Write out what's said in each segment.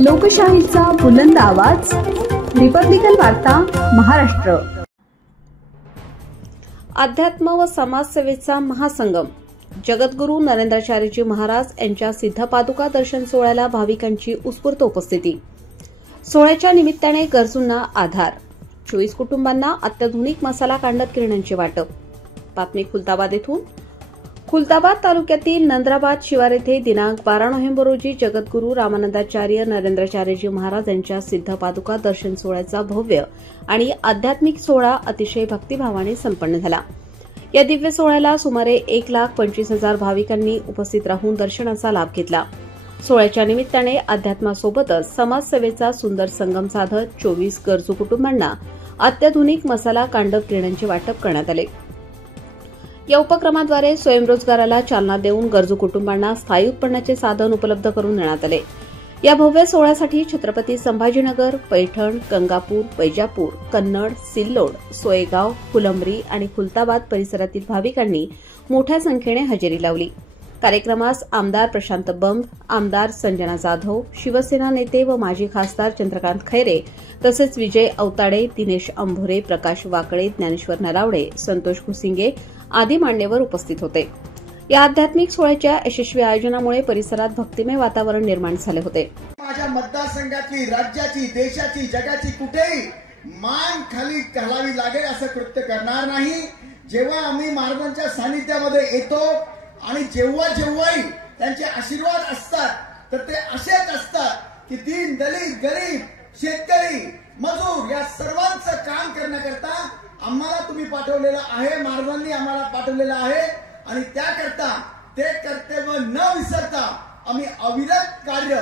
लोकशाहीचा बुलंद आवाज, रिपब्लिकन वार्ता महाराष्ट्र। अध्यात्म व समाजसेवेचा महासंगम जगद्गुरू नरेंद्राचार्यजी महाराज यांच्या सिद्धपादुका दर्शन सोहळ्याला भाविकांची उत्स्फूर्त उपस्थिती। सोहळ्याच्या निमित्ताने गरजूंना आधार, 24 कुटुंबांना अत्याधुनिक मसाला कांडप किरणांचे वाटप। बातमी खुलताबाद येथून। खुलताबाद तालुक्यातील नंद्राबाद शिवार येथे दिनांक 12 नोव्हेंबर रोजी जगद्गुरू रामानंदाचार्य नरेंद्राचार्यजी महाराज यांच्या सिद्धपादुका दर्शन सोहळ्याचा भव्य आणि आध्यात्मिक सोहळा अतिशय भक्तिभावाने संपन्न झाला। या दिव्य सोहळ्याला सुमारे 1,25,000 भाविकांनी उपस्थित राहून दर्शनाचा लाभ घेतला। सोहळ्याच्या निमित्ताने अध्यात्मासोबतच समाजसेवेचा सुंदर संगम साधत 24 गरजू कुटुंबांना अत्याधुनिक मसाला कांडप किरणांचे वाटप करण्यात आले। या उपक्रमाद्वारे स्वयंरोजगाराला चालना देऊन गरजू कुटुंबांना स्थायी उत्पन्नाचे साधन उपलब्ध करून देण्यात आले। या भव्य सोहळ्यासाठी छत्रपती संभाजीनगर, पैठण, गंगापूर, वैजापूर, कन्नड, सिल्लोड, सोयगाव, फुलंब्री आणि खुलताबाद परिसरातील भाविकांनी मोठ्या संख्येने हजेरी लावली। कार्यक्रमास आमदार प्रशांत बंब, आमदार संजना जाधव, शिवसेना नेते व माजी खासदार चंद्रकांत खैरे तसेच विजय अवताडे, दिनेश अंभोरे, प्रकाश वाकळे, ज्ञानेश्वर नलावडे, संतोष खुसिंगे आदी मान्यवर उपस्थित होते। या आध्यात्मिक सोहळ्याच्या यशस्वी आयोजनामुळे परिसरात भक्तिमय वातावरण निर्माण झाले होते। माझ्या मतदारसंघातली, राज्याची, देशाची, जगाची कुठेही मान खाली घालावी लागेल असं कृत्य करणार नाही। जेव्हा आम्ही महाराजांच्या सानिध्यामध्ये येतो आणि जेव्हाही त्यांचे आशीर्वाद असतात तर ते असेच असतात की दीन, दलित, गरीब, शेतकरी, मजूर या सर्वांचं काम करण्याकरता आम्हाला तुम्ही पाठवलेलं आहे, महाराजांनी आम्हाला पाठवलेलं आहे आणि त्याकरता ते कर्तव्य न विसरता आम्ही अविरत कार्य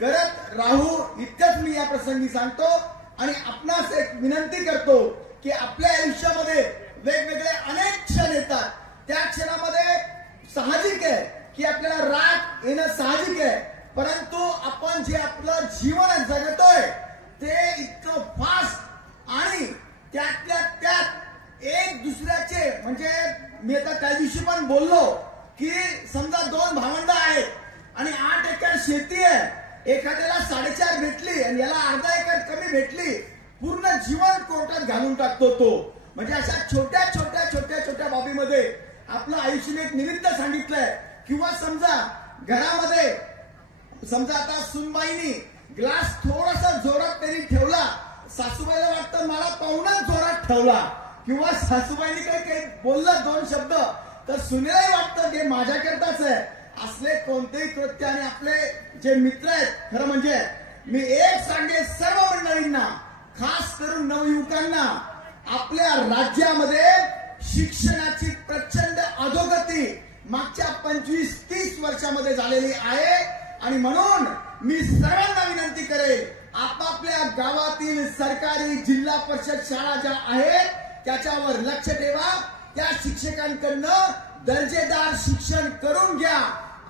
करत राहू इतकंच मी या प्रसंगी सांगतो। आणि आपणास एक विनंती करतो की आपल्या आयुष्यामध्ये वेगवेगळे अनेक क्षण येतात, त्या क्षणामध्ये साहजिक आहे की आपल्याला राग येणं साहजिक आहे, परंतु आपण जे आपलं जीवन जगतोय ते इतकं फास्ट आणि त्यातल्या त्यात एक दुसऱ्याचे म्हणजे मी आता त्या दिवशी पण बोललो की समजा 2 भावंड आहेत आणि 8 एकर शेती आहे, एखाद्याला 4.5 भेटली आणि याला अर्धा एकर कमी भेटली, पूर्ण जीवन कोर्टात घालून टाकतो तो। म्हणजे अशा छोट्या बाबीमध्ये आपलं आयुष्य एक निमित्त सांगितलंय। किंवा समजा घरामध्ये समजा आता सुनबाईनी ग्लास थोडासा जोरात तरी ठेवला, सासूबाईला वाटतं मला पाहुणच जोरात ठेवला, किंवा सासूबाईनी काही बोललं 2 शब्द तर सुनेलाही वाटतं की माझ्याकरताच आहे। असले कोणतेही कृत्य आणि आपले जे मित्र आहेत, खरं म्हणजे मी एक सांगेन सर्व मंडळींना, खास करून नवयुवकांना, आपल्या राज्यामध्ये शिक्षणाची प्रचंड अधोगती मागच्या 25-30 वर्षामध्ये झालेली आहे आणि म्हणून मी सर्वांना विनंती करेन, आपापल्या गावातील सरकारी जिल्हा परिषद शाळा ज्या आहेत त्याच्यावर लक्ष ठेवा, त्या शिक्षकांकडनं दर्जेदार शिक्षण करून घ्या।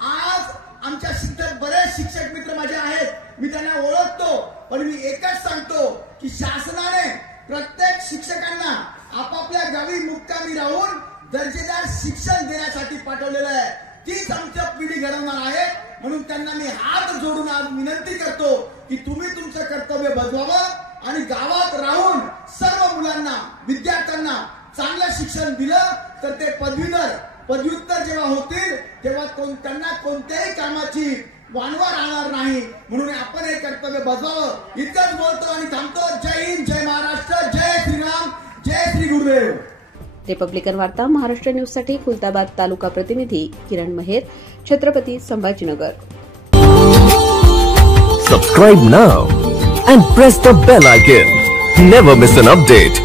आज आमच्या शिक्षक बरेच शिक्षक मित्र माझे आहेत, मी त्यांना ओळखतो, पण मी एकच सांगतो की शासनाने प्रत्येक शिक्षकांना आपापल्या गावी मुक्कामी राहून दर्जेदार शिक्षण देण्यासाठी पाठवलेलं आहे। तीच आमच्या पिढी घडवणार आहे। म्हणून त्यांना मी हात जोडून आज विनंती करतो की तुम्ही तुमचं कर्तव्य बजावावं आणि गावात राहून सर्व मुलांना, विद्यार्थ्यांना चांगलं शिक्षण दिलं तर ते पदव्युत्तर जेव्हा होतील तेव्हा त्यांना कोणत्याही कामाची वानवा राहणार नाही। म्हणून आपण हे कर्तव्य बजावावं इतकंच बोलतो आणि थांबतो। जय हिंद, जय महाराष्ट्र, जय श्रीराम, जय श्री गुरुदेव। रिपब्लिकन वार्ता महाराष्ट्र न्यूजसाठी खुलताबाद तालुका प्रतिनिधी किरण महेर, Chhatrapati Sambhajinagar. Subscribe now and press the bell icon. Never miss an update.